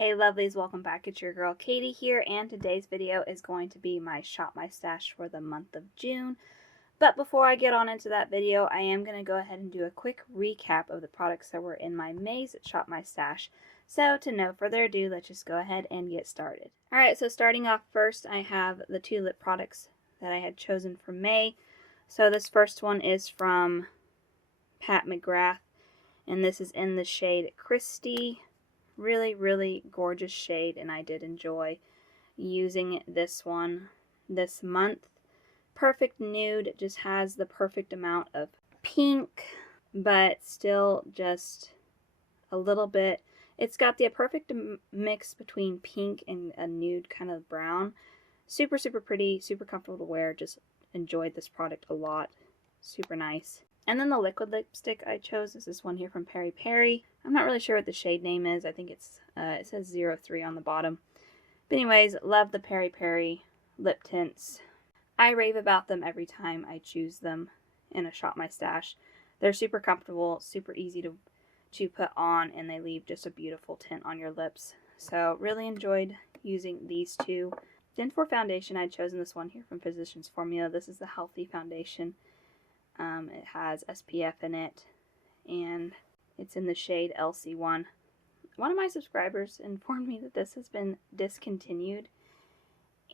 Hey lovelies, welcome back. It's your girl Katie here, and today's video is going to be my Shop My Stash for the month of June. But before I get on into that video, I am going to go ahead and do a quick recap of the products that were in my May's Shop My Stash. So to no further ado, let's just go ahead and get started. Alright, so starting off first, I have the two lip products that I had chosen for May. So this first one is from Pat McGrath, and this is in the shade Christy. Really gorgeous shade, and I did enjoy using this one this month. Perfect nude. It just has the perfect amount of pink, but still just a little bit. It's got the perfect mix between pink and a nude kind of brown. Super pretty, super comfortable to wear. Just enjoyed this product a lot. Super nice. And then the liquid lipstick I chose is this one here from Perry Perry. I'm not really sure what the shade name is. I think it's it says 03 on the bottom. But anyways, love the Perry Perry lip tints. I rave about them every time I choose them in a Shop My Stash. They're super comfortable, super easy to put on, and they leave just a beautiful tint on your lips. So really enjoyed using these two. Then for foundation, I'd chosen this one here from Physicians Formula. This is the Healthy Foundation. It has SPF in it, and it's in the shade LC1. One of my subscribers informed me that this has been discontinued,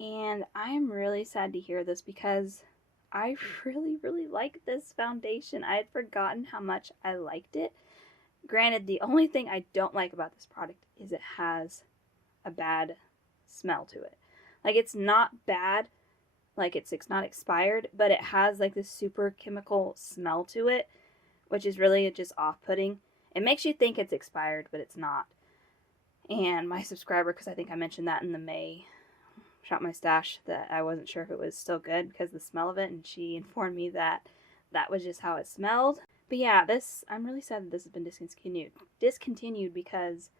and I am really sad to hear this because I really like this foundation. I had forgotten how much I liked it. Granted, the only thing I don't like about this product is it has a bad smell to it. Like, it's not bad, like it's not expired, but it has like this super chemical smell to it, which is really just off-putting. It makes you think it's expired, but it's not. And my subscriber, because I think I mentioned that in the May Shop My Stash, that I wasn't sure if it was still good because of the smell of it, and she informed me that that was just how it smelled. But yeah, I'm really sad that this has been discontinued because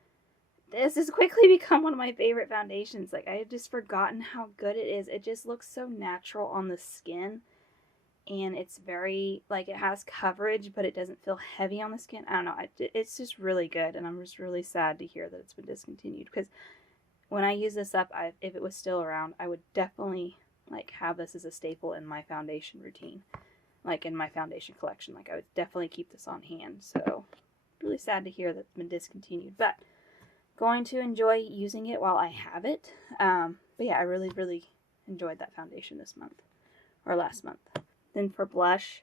this has quickly become one of my favorite foundations. Like, I had just forgotten how good it is. It just looks so natural on the skin, and it's very, like, it has coverage, but it doesn't feel heavy on the skin. I don't know, it's just really good, and I'm just really sad to hear that it's been discontinued, because when I use this up, if it was still around, I would definitely, like, have this as a staple in my foundation routine, like, in my foundation collection. Like, I would definitely keep this on hand. So really sad to hear that it's been discontinued, but going to enjoy using it while I have it. But yeah, I really enjoyed that foundation this month, or last month. Then for blush,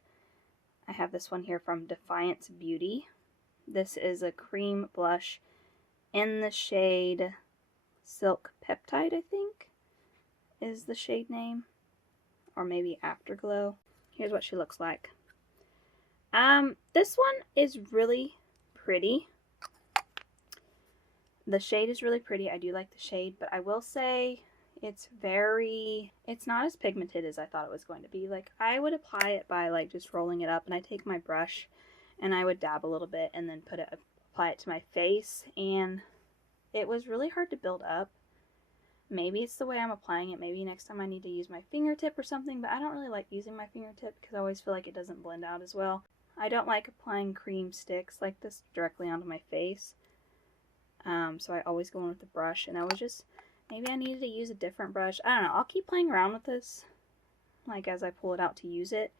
I have this one here from Defiance Beauty. This is a cream blush in the shade Silk Peptide, I think is the shade name, or maybe Afterglow. Here's what she looks like. This one is really pretty. The shade is really pretty. I do like the shade, but I will say it's not as pigmented as I thought it was going to be. Like, I would apply it by, like, just rolling it up, and I take my brush and I would dab a little bit and then apply it to my face, and it was really hard to build up. Maybe it's the way I'm applying it. Maybe next time I need to use my fingertip or something, but I don't really like using my fingertip because I always feel like it doesn't blend out as well. I don't like applying cream sticks like this directly onto my face. So I always go in with the brush, and maybe I needed to use a different brush. I don't know. I'll keep playing around with this, like, as I pull it out to use it.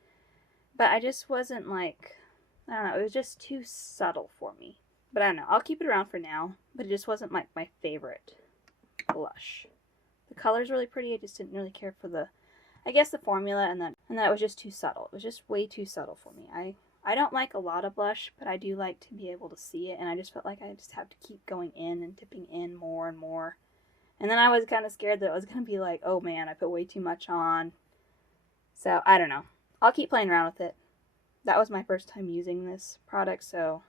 But I just wasn't, like, I don't know. It was just too subtle for me. But I don't know. I'll keep it around for now. But it just wasn't, like, my favorite blush. The color's really pretty. I just didn't really care for the formula, and that it was just too subtle. It was just way too subtle for me. I don't like a lot of blush, but I do like to be able to see it, and I just felt like I just have to keep going in and dipping in more and more. And then I was kind of scared that it was going to be like, oh man, I put way too much on. So, I don't know. I'll keep playing around with it. That was my first time using this product, so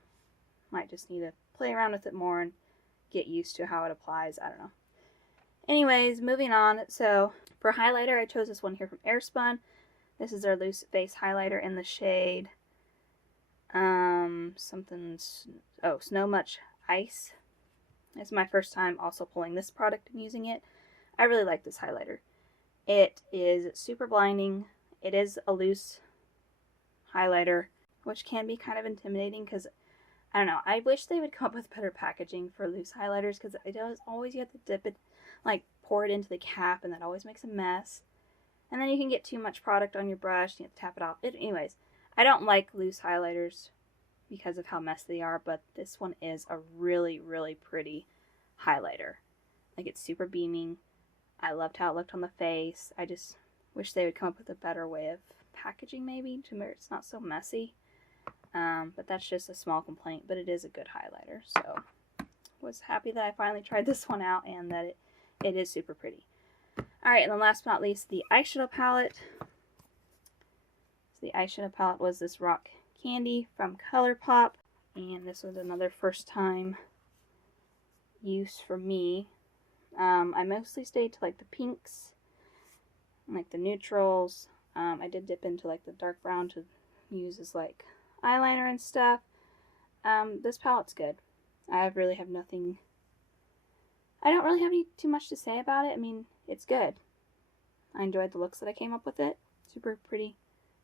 might just need to play around with it more and get used to how it applies. I don't know. Anyways, moving on. So, for highlighter, I chose this one here from Airspun. This is their loose face highlighter in the shade Snow Much Ice. It's my first time also pulling this product and using it. I really like this highlighter. It is super blinding. It is a loose highlighter, which can be kind of intimidating because I don't know. I wish they would come up with better packaging for loose highlighters, because it does always, you have to dip it, like pour it into the cap, and that always makes a mess. And then you can get too much product on your brush, you have to tap it off. Anyways, I don't like loose highlighters because of how messy they are, but this one is a really, really pretty highlighter. Like, it's super beaming. I loved how it looked on the face. I just wish they would come up with a better way of packaging, maybe, to where it's not so messy. But that's just a small complaint, but it is a good highlighter. So was happy that I finally tried this one out and that it is super pretty. Alright, and then last but not least, the eyeshadow palette. So the eyeshadow palette was this Rock Candy from ColourPop, and this was another first time use for me. I mostly stayed to like the pinks and like the neutrals. I did dip into like the dark brown to use as like eyeliner and stuff. This palette's good. I really have nothing. I don't really have too much to say about it. I mean, it's good. I enjoyed the looks that I came up with it. Super pretty.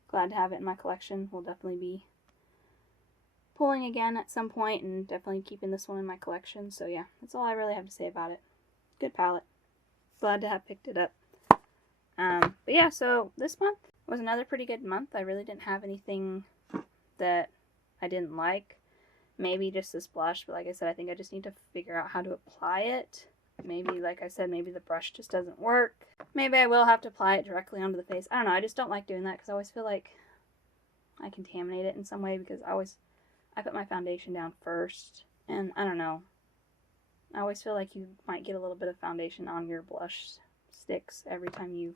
Glad to have it in my collection. Will definitely be pulling again at some point, and definitely keeping this one in my collection. So yeah, that's all I really have to say about it. Good palette. Glad to have picked it up. But yeah, so this month was another pretty good month. I really didn't have anything that I didn't like. Maybe just this blush, but like I said, I think I just need to figure out how to apply it. Maybe, like I said, maybe the brush just doesn't work. Maybe I will have to apply it directly onto the face. I don't know, I just don't like doing that because I always feel like I contaminate it in some way, because I put my foundation down first, and I don't know. I always feel like you might get a little bit of foundation on your blush sticks every time you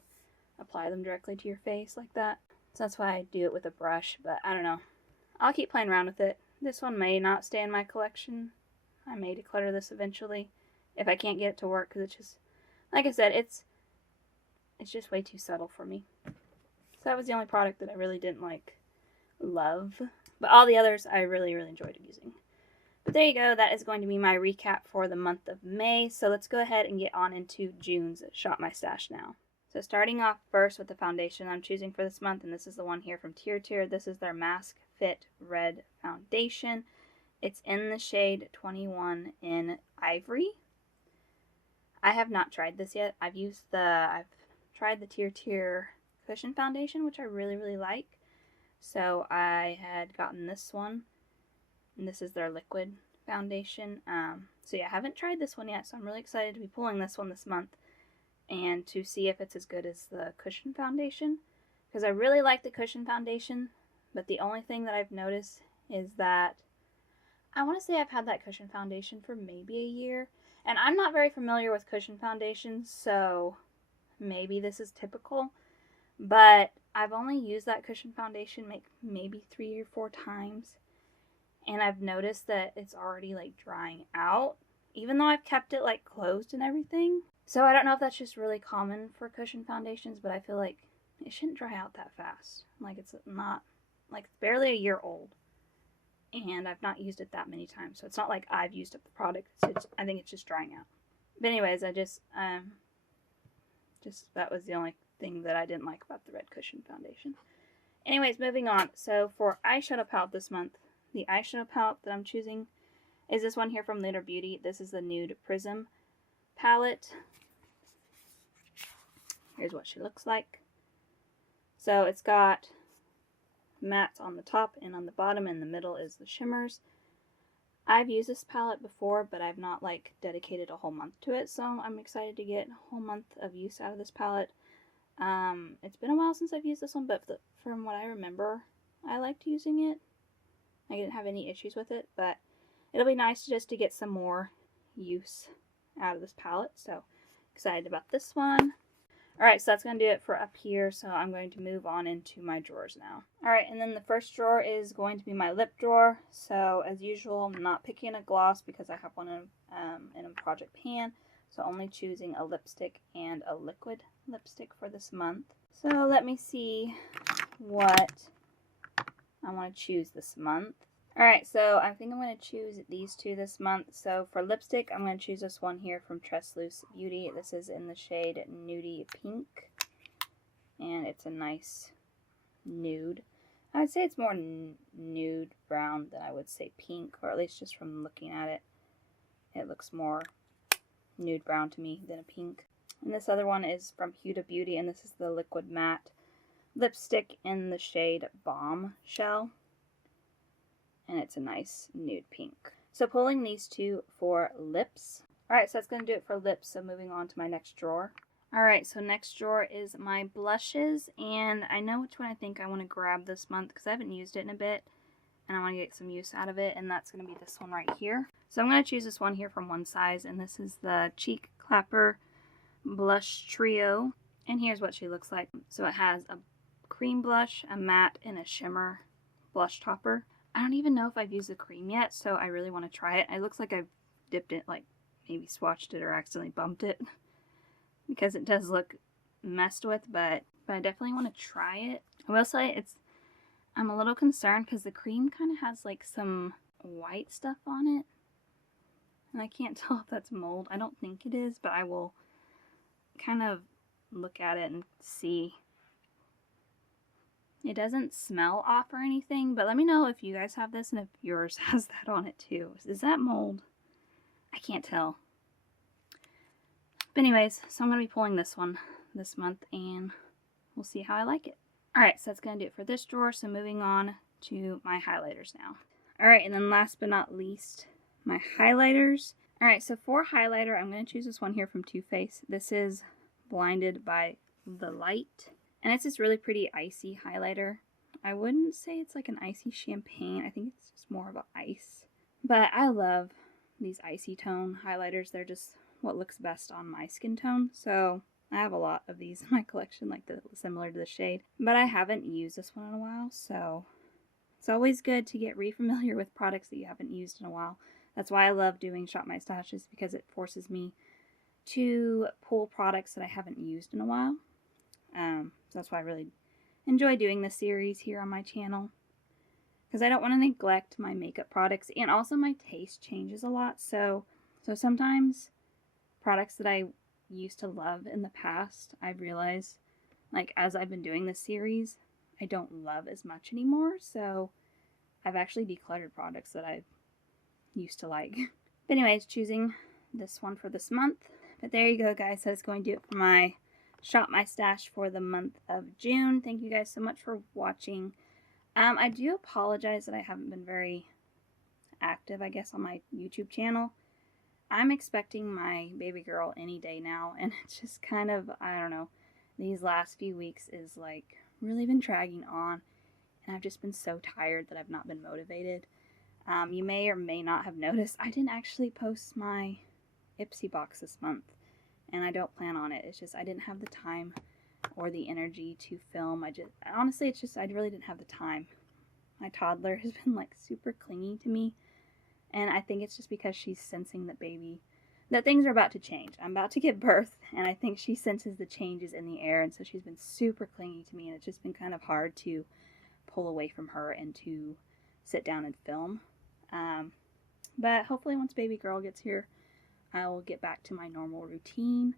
apply them directly to your face like that. So that's why I do it with a brush, but I don't know. I'll keep playing around with it. This one may not stay in my collection. I may declutter this eventually if I can't get it to work, because it's just, like I said, it's just way too subtle for me. So that was the only product that I really didn't like love. But all the others I really, really enjoyed using. But there you go. That is going to be my recap for the month of May. So let's go ahead and get on into June's Shop My Stash now. So starting off first with the foundation I'm choosing for this month, and this is the one here from TierTier. This is their Mask Fit Red Foundation. It's in the shade 21 in Ivory. I have not tried this yet. I've tried the TierTier Cushion Foundation, which I really, really like. So I had gotten this one, and this is their liquid foundation. So yeah, I haven't tried this one yet, so I'm really excited to be pulling this one this month and to see if it's as good as the Cushion Foundation, because I really like the Cushion Foundation, but the only thing that I've noticed is that I want to say I've had that Cushion Foundation for maybe a year, and I'm not very familiar with Cushion Foundations, so maybe this is typical, but I've only used that Cushion Foundation maybe 3 or 4 times, and I've noticed that it's already like drying out, even though I've kept it like closed and everything. So I don't know if that's just really common for Cushion Foundations, but I feel like it shouldn't dry out that fast. Like, it's not, like, it's barely a year old, and I've not used it that many times, so it's not like I've used up the product. I think it's just drying out. But anyways, I just that was the only thing that I didn't like about the Red Cushion Foundation. Anyways, moving on. So for eyeshadow palette this month, the eyeshadow palette that I'm choosing is this one here from Later Beauty. This is the Nude Prism palette. Here's what she looks like. So it's got mattes on the top and on the bottom, and the middle is the shimmers. I've used this palette before, but I've not like dedicated a whole month to it, so I'm excited to get a whole month of use out of this palette. It's been a while since I've used this one, but from what I remember, I liked using it. I didn't have any issues with it, but it'll be nice just to get some more use out of this palette, so excited about this one. Alright, so that's going to do it for up here, so I'm going to move on into my drawers now. Alright, and then the first drawer is going to be my lip drawer. So, as usual, I'm not picking a gloss because I have one in a project pan, so only choosing a lipstick and a liquid lipstick for this month. So, let me see what I want to choose this month. Alright, so I think I'm going to choose these two this month. So for lipstick, I'm going to choose this one here from Tresloose Beauty. This is in the shade Nudie Pink, and it's a nice nude. I'd say it's more nude brown than I would say pink, or at least just from looking at it. It looks more nude brown to me than a pink. And this other one is from Huda Beauty, and this is the Liquid Matte lipstick in the shade Bombshell. And it's a nice nude pink. So pulling these two for lips. Alright, so that's going to do it for lips, so moving on to my next drawer. Alright, so next drawer is my blushes, and I know which one I think I want to grab this month because I haven't used it in a bit, and I want to get some use out of it, and that's going to be this one right here. So I'm going to choose this one here from One Size, and this is the Cheek Clapper Blush Trio, and here's what she looks like. So it has a cream blush, a matte, and a shimmer blush topper. I don't even know if I've used the cream yet, so I really want to try it. It looks like I've dipped it, like maybe swatched it or accidentally bumped it because it does look messed with, but I definitely want to try it. I will say I'm a little concerned because the cream kind of has like some white stuff on it, and I can't tell if that's mold. I don't think it is, but I will kind of look at it and see. It doesn't smell off or anything, but let me know if you guys have this and if yours has that on it too. Is that mold? I can't tell. But anyways, so I'm going to be pulling this one this month, and we'll see how I like it. Alright, so that's going to do it for this drawer, so moving on to my highlighters now. Alright, and then last but not least, my highlighters. Alright, so for highlighter, I'm going to choose this one here from Too Faced. This is Blinded by the Light, and it's this really pretty icy highlighter. I wouldn't say it's like an icy champagne. I think it's just more of an ice. But I love these icy tone highlighters. They're just what looks best on my skin tone. So I have a lot of these in my collection, like similar to the shade. But I haven't used this one in a while, so it's always good to get re-familiar with products that you haven't used in a while. That's why I love doing Shop My Stashes, because it forces me to pull products that I haven't used in a while. So that's why I really enjoy doing this series here on my channel, because I don't want to neglect my makeup products, and also my taste changes a lot. So sometimes products that I used to love in the past, I've realized, like as I've been doing this series, I don't love as much anymore. So I've actually decluttered products that I used to like. But anyways, choosing this one for this month. But there you go, guys. That's going to do it for my Shop My Stash for the month of June. Thank you guys so much for watching. I do apologize that I haven't been very active, I guess, on my YouTube channel. I'm expecting my baby girl any day now, and it's just kind of, I don't know, these last few weeks is like really been dragging on, and I've just been so tired that I've not been motivated. You may or may not have noticed I didn't actually post my Ipsy box this month, and I don't plan on it. It's just I didn't have the time or the energy to film. Honestly, it's just I really didn't have the time. My toddler has been like super clingy to me, and I think it's just because she's sensing that things are about to change. I'm about to give birth, and I think she senses the changes in the air, and so she's been super clingy to me, and it's just been kind of hard to pull away from her and to sit down and film. But hopefully once baby girl gets here, I will get back to my normal routine.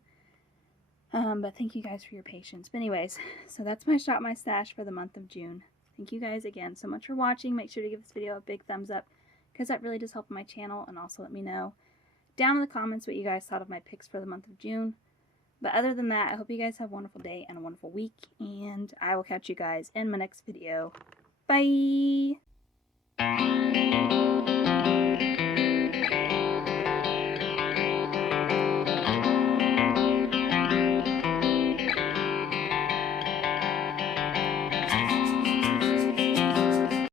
But thank you guys for your patience. But anyways, so that's my Shop My Stash for the month of June. Thank you guys again so much for watching. Make sure to give this video a big thumbs up, because that really does help my channel, and also let me know down in the comments what you guys thought of my picks for the month of June. But other than that, I hope you guys have a wonderful day and a wonderful week, and I will catch you guys in my next video. Bye!